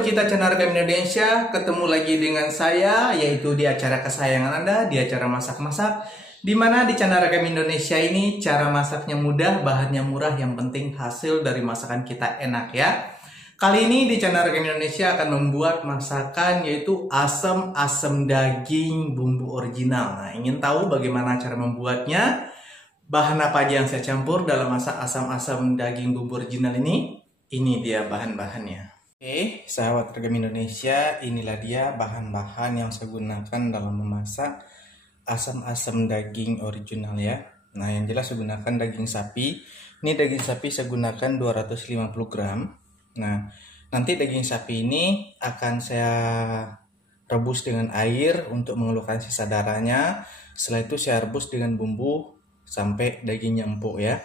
pecinta channel Rekam Indonesia, ketemu lagi dengan saya, yaitu di acara kesayangan Anda, di acara masak-masak, di mana di channel Rekam Indonesia ini cara masaknya mudah, bahannya murah, yang penting hasil dari masakan kita enak ya. Kali ini di channel Rekam Indonesia akan membuat masakan yaitu asam daging bumbu original. Nah, ingin tahu bagaimana cara membuatnya? Bahan apa aja yang saya campur dalam masak asam daging bumbu original ini? Ini dia bahan-bahannya. Oke, sahabat Rekam Indonesia, inilah dia bahan-bahan yang saya gunakan dalam memasak asam daging original ya. Nah, yang jelas saya gunakan daging sapi. Ini daging sapi saya gunakan 250 gram. Nah, nanti daging sapi ini akan saya rebus dengan air untuk mengeluarkan sisa darahnya. Setelah itu saya rebus dengan bumbu sampai dagingnya empuk ya.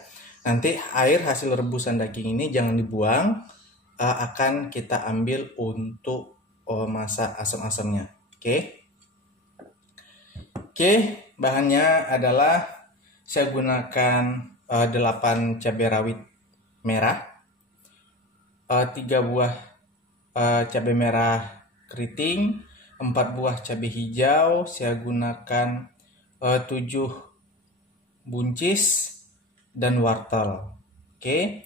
Nanti air hasil rebusan daging ini jangan dibuang, akan kita ambil untuk masak asam-asamnya. Oke, bahannya adalah saya gunakan 8 cabai rawit merah, 3 buah cabai merah keriting, 4 buah cabai hijau, saya gunakan 7 buncis dan wortel. Oke,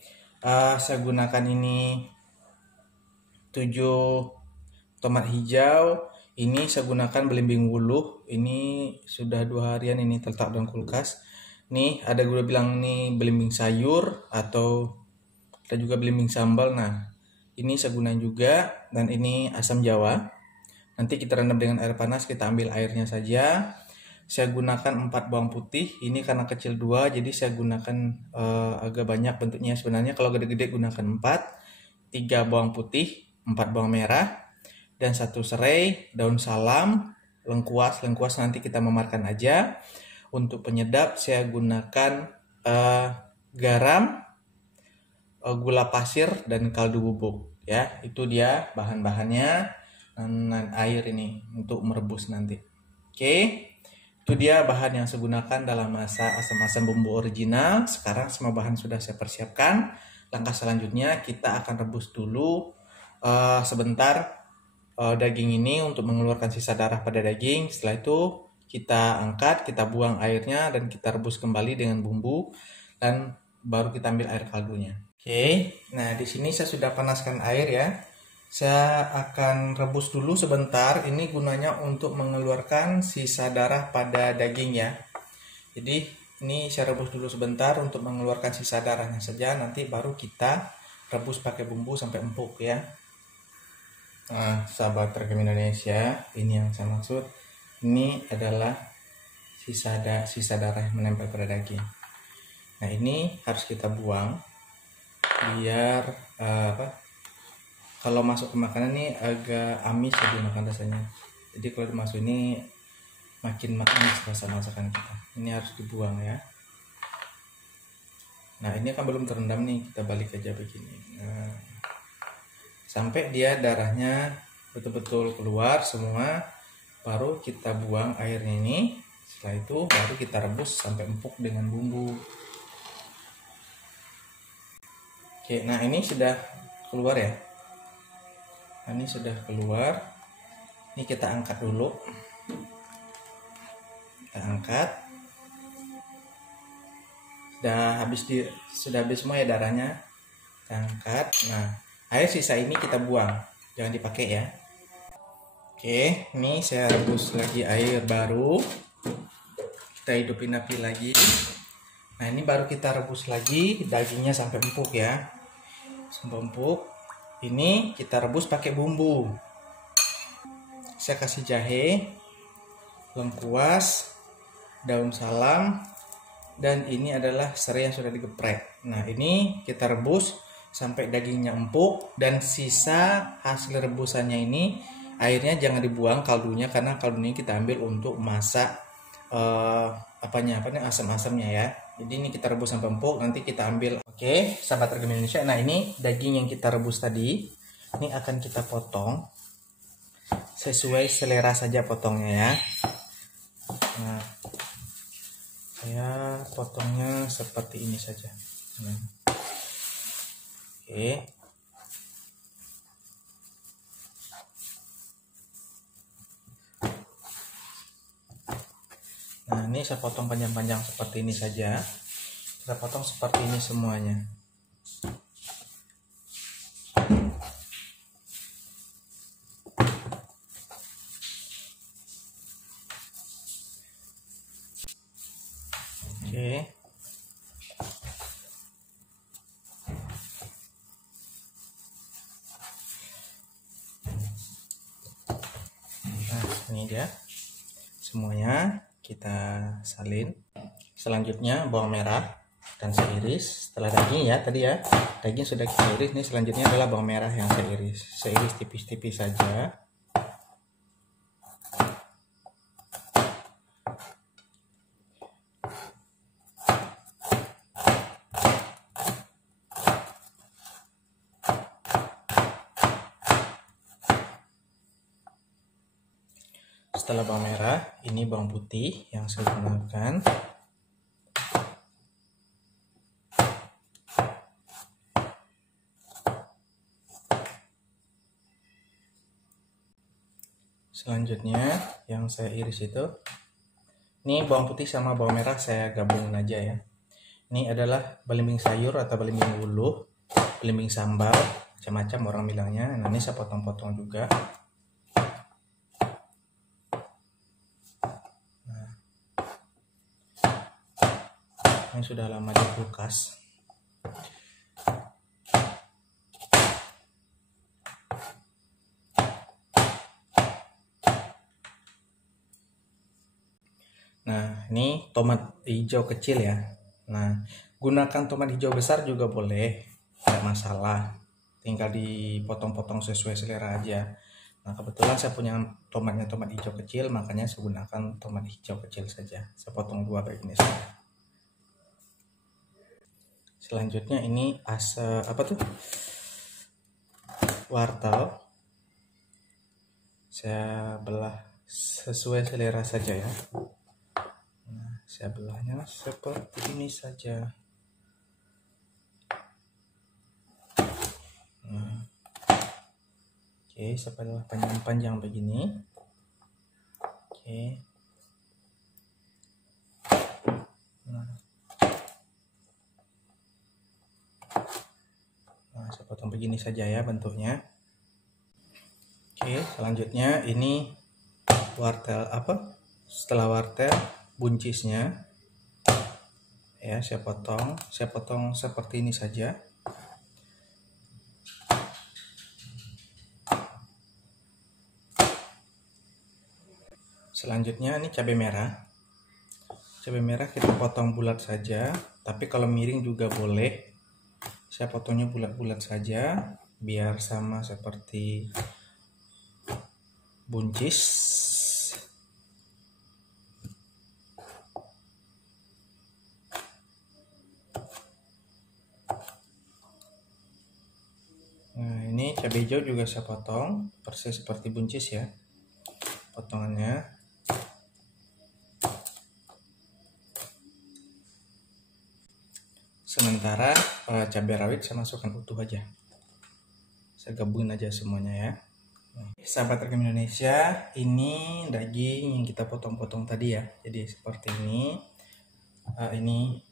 saya gunakan ini 7 tomat hijau. Ini saya gunakan belimbing wuluh. Ini sudah 2 harian ini terletak dalam kulkas. Nih ada gula bilang ini belimbing sayur atau ada juga belimbing sambal. Nah, ini saya gunakan juga. Dan ini asam jawa. Nanti kita rendam dengan air panas, kita ambil airnya saja. Saya gunakan 4 bawang putih. Ini karena kecil 2, jadi saya gunakan agak banyak bentuknya. Sebenarnya kalau gede-gede gunakan 4. 3 bawang putih, 4 bawang merah, dan 1 serai, daun salam, lengkuas nanti kita memarkan aja. Untuk penyedap saya gunakan garam, gula pasir, dan kaldu bubuk ya. Itu dia bahan-bahannya dan air ini untuk merebus nanti. Oke, itu dia bahan yang saya gunakan dalam masak asam bumbu original. Sekarang semua bahan sudah saya persiapkan. Langkah selanjutnya kita akan rebus dulu sebentar daging ini untuk mengeluarkan sisa darah pada daging. Setelah itu kita angkat, kita buang airnya, dan kita rebus kembali dengan bumbu, dan baru kita ambil air kaldunya. Oke, nah di sini saya sudah panaskan air ya. Saya akan rebus dulu sebentar. Ini gunanya untuk mengeluarkan sisa darah pada daging ya. Jadi ini saya rebus dulu sebentar untuk mengeluarkan sisa darahnya saja. Nanti baru kita rebus pakai bumbu sampai empuk ya. Nah, sahabat Rekam Indonesia, ini yang saya maksud. Ini adalah sisa darah yang menempel pada daging. Nah, ini harus kita buang biar kalau masuk ke makanan ini agak amis ya dimakan rasanya. Jadi kalau dimasuk ini makin amis rasa masakan kita. Ini harus dibuang ya. Nah, ini kan belum terendam nih, kita balik aja begini. Nah, sampai dia darahnya betul-betul keluar semua, baru kita buang airnya ini. Setelah itu baru kita rebus sampai empuk dengan bumbu. Oke, nah ini sudah keluar ya. Nah, ini sudah keluar. Ini kita angkat dulu. Kita angkat. Sudah habis semua ya darahnya. Kita angkat. Nah, air sisa ini kita buang, jangan dipakai ya. Oke, ini saya rebus lagi air baru. Kita hidupin api lagi. Nah, ini baru kita rebus lagi dagingnya sampai empuk ya. Sampai empuk. Ini kita rebus pakai bumbu. Saya kasih jahe, lengkuas, daun salam, dan ini adalah serai yang sudah digeprek. Nah, ini kita rebus sampai dagingnya empuk, dan sisa hasil rebusannya ini airnya jangan dibuang, kaldunya, karena kaldunya kita ambil untuk masak asam-asamnya ya. Jadi ini kita rebus sampai empuk, nanti kita ambil. Oke, sahabat Rekam Indonesia, nah ini daging yang kita rebus tadi, ini akan kita potong sesuai selera saja potongnya ya. Nah, saya potongnya seperti ini saja. Oke, Nah, ini saya potong panjang-panjang seperti ini saja. Kita potong seperti ini semuanya. Oke. Nah, ini dia. Semuanya kita salin. Selanjutnya bawang merah dan saya iris. Setelah daging ya tadi ya, daging sudah kita iris. Nih selanjutnya adalah bawang merah yang saya iris. Saya iris tipis-tipis saja. Setelah bawang merah, ini bawang putih yang saya gunakan. Selanjutnya yang saya iris itu, ini bawang putih sama bawang merah saya gabungin aja ya. Ini adalah belimbing sayur atau belimbing wuluh, belimbing sambal, macam-macam orang bilangnya. Nah, ini saya potong-potong juga. Nah, ini sudah lama di kulkas. Nah, ini tomat hijau kecil ya. Nah, gunakan tomat hijau besar juga boleh, tidak masalah. Tinggal dipotong-potong sesuai selera aja. Nah, kebetulan saya punya tomatnya tomat hijau kecil, makanya saya gunakan tomat hijau kecil saja. Saya potong dua kayak gini saja. Selanjutnya ini wortel. Saya belah sesuai selera saja ya. Saya belahnya seperti ini saja. Oke, saya belah panjang-panjang begini. Oke. Nah, saya potong begini saja ya bentuknya. Oke, selanjutnya ini wortel setelah wortel, buncisnya ya saya potong seperti ini saja. Selanjutnya ini cabai merah kita potong bulat saja, tapi kalau miring juga boleh. Saya potongnya bulat-bulat saja biar sama seperti buncis. Nah, ini cabai hijau juga saya potong persis seperti buncis ya potongannya. Sementara cabai rawit saya masukkan utuh aja, saya gabungin aja semuanya ya. Sahabat Rekam Indonesia, ini daging yang kita potong-potong tadi ya, jadi seperti ini. Ini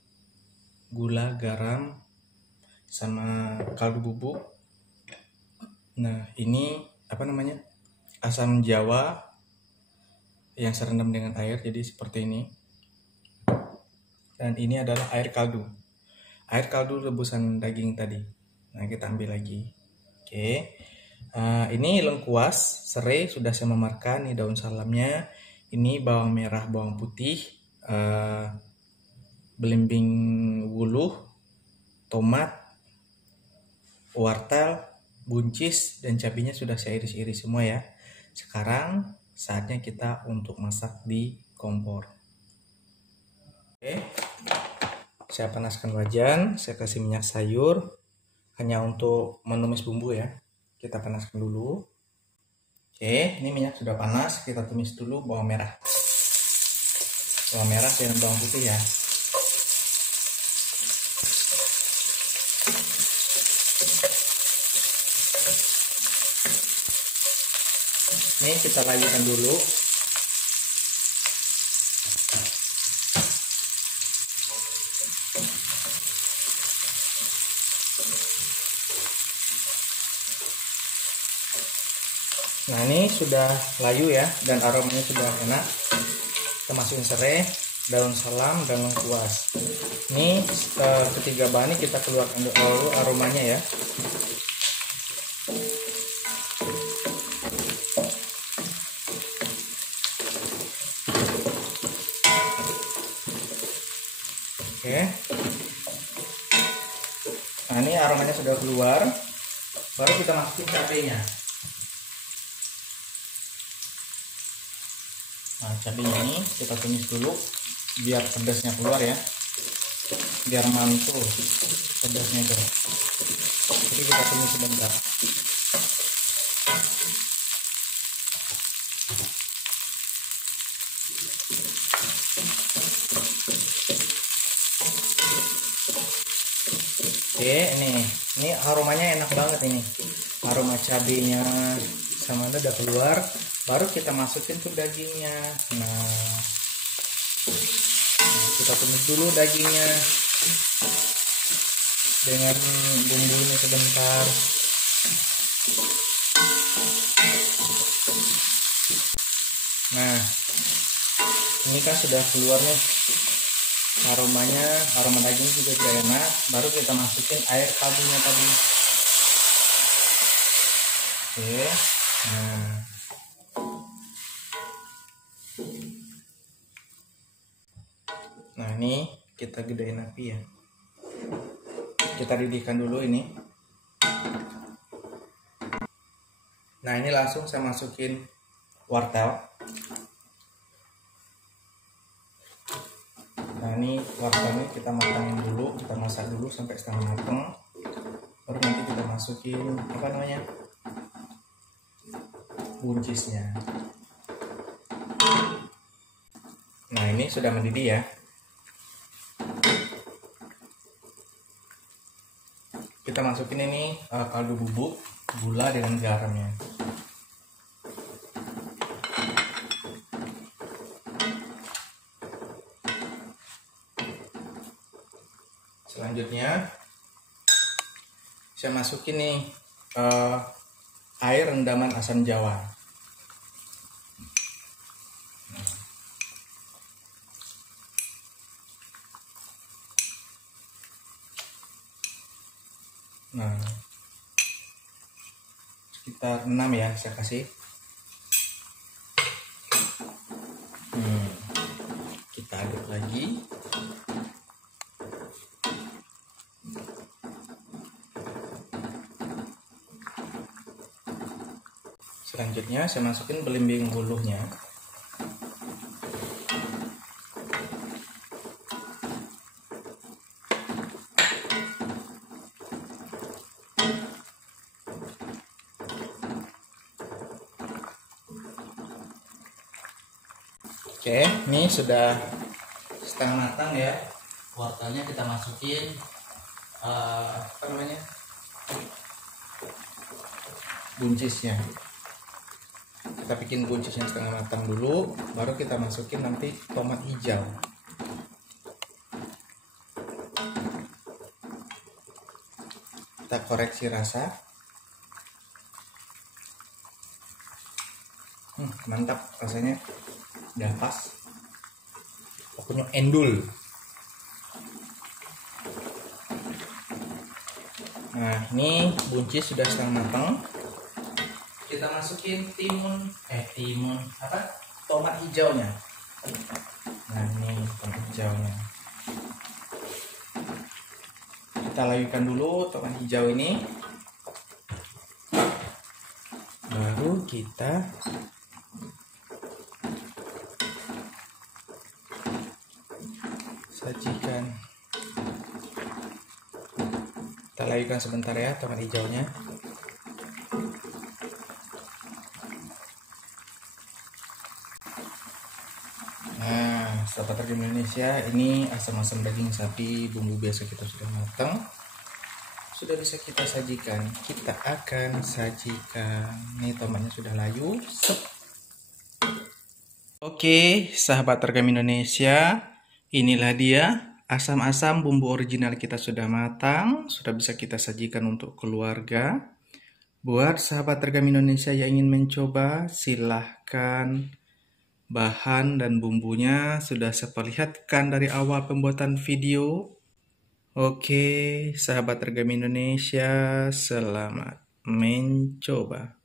gula, garam, sama kaldu bubuk. Nah, ini asam jawa yang saya rendam dengan air, jadi seperti ini. Dan ini adalah air kaldu rebusan daging tadi. Nah, kita ambil lagi. Oke. Ini lengkuas, serai sudah saya memarkan. Ini daun salamnya. Ini bawang merah, bawang putih, belimbing wuluh, tomat, wortel, buncis, dan cabenya sudah saya iris-iris semua ya. Sekarang saatnya kita untuk masak di kompor. Oke. Saya panaskan wajan, saya kasih minyak sayur hanya untuk menumis bumbu ya. Kita panaskan dulu. Oke, ini minyak sudah panas, kita tumis dulu bawang merah dan bawang putih ya. Ini kita layukan dulu. Nah ini sudah layu ya, dan aromanya sudah enak. Kita masukin serai, daun salam, dan lengkuas. Ini ketiga bahan ini kita keluarkan dulu aromanya ya. Oke. Nah ini aromanya sudah keluar, baru kita masukin cabenya. Nah cabenya ini kita tumis dulu biar pedasnya keluar ya, biar mantul pedasnya itu. Jadi kita tumis sebentar. Oke, ini aromanya enak banget ini. Aroma cabenya sama udah keluar, baru kita masukin tuh dagingnya. Nah, kita tumis dulu dagingnya dengan bumbu ini sebentar. Nah, ini kan sudah keluar nih aromanya, aroma daging juga sudah enak. Baru kita masukin air kaldunya tadi. Oke, nah ini kita gedein api ya, kita didihkan dulu ini. Nah ini langsung saya masukin wortel. Nah ini wortelnya kita matangin dulu, kita masak dulu sampai setengah matang, baru nanti kita masukin apa namanya, buncisnya. Nah ini sudah mendidih ya. Kita masukin ini kaldu bubuk, gula dengan garamnya. Selanjutnya saya masukin nih air rendaman asam jawa. Nah sekitar 6 ya saya kasih. Kita aduk lagi. Selanjutnya saya masukin belimbing bulunya. Oke, ini sudah setengah matang ya. Wortelnya kita masukin apa namanya, buncisnya. Kita bikin buncisnya setengah matang dulu, baru kita masukin nanti tomat hijau. Kita koreksi rasa. Mantap rasanya, udah pas. Pokoknya endul. Nah ini buncis sudah setengah matang. Kita masukin tomat hijaunya. Nah ini tomat hijaunya. Kita layukan dulu tomat hijau ini, baru kita sajikan. Kita layukan sebentar ya tomat hijaunya. Nah, sahabat Tergem Indonesia, ini asam-asam daging sapi bumbu biasa kita sudah matang, sudah bisa kita sajikan. Kita akan sajikan. Nih tomatnya sudah layu. Oke, sahabat Tergem Indonesia, inilah dia asam-asam bumbu original kita sudah matang, sudah bisa kita sajikan untuk keluarga. Buat sahabat Regam Indonesia yang ingin mencoba, silahkan. Bahan dan bumbunya sudah saya perlihatkan dari awal pembuatan video. Oke, sahabat Regam Indonesia, selamat mencoba.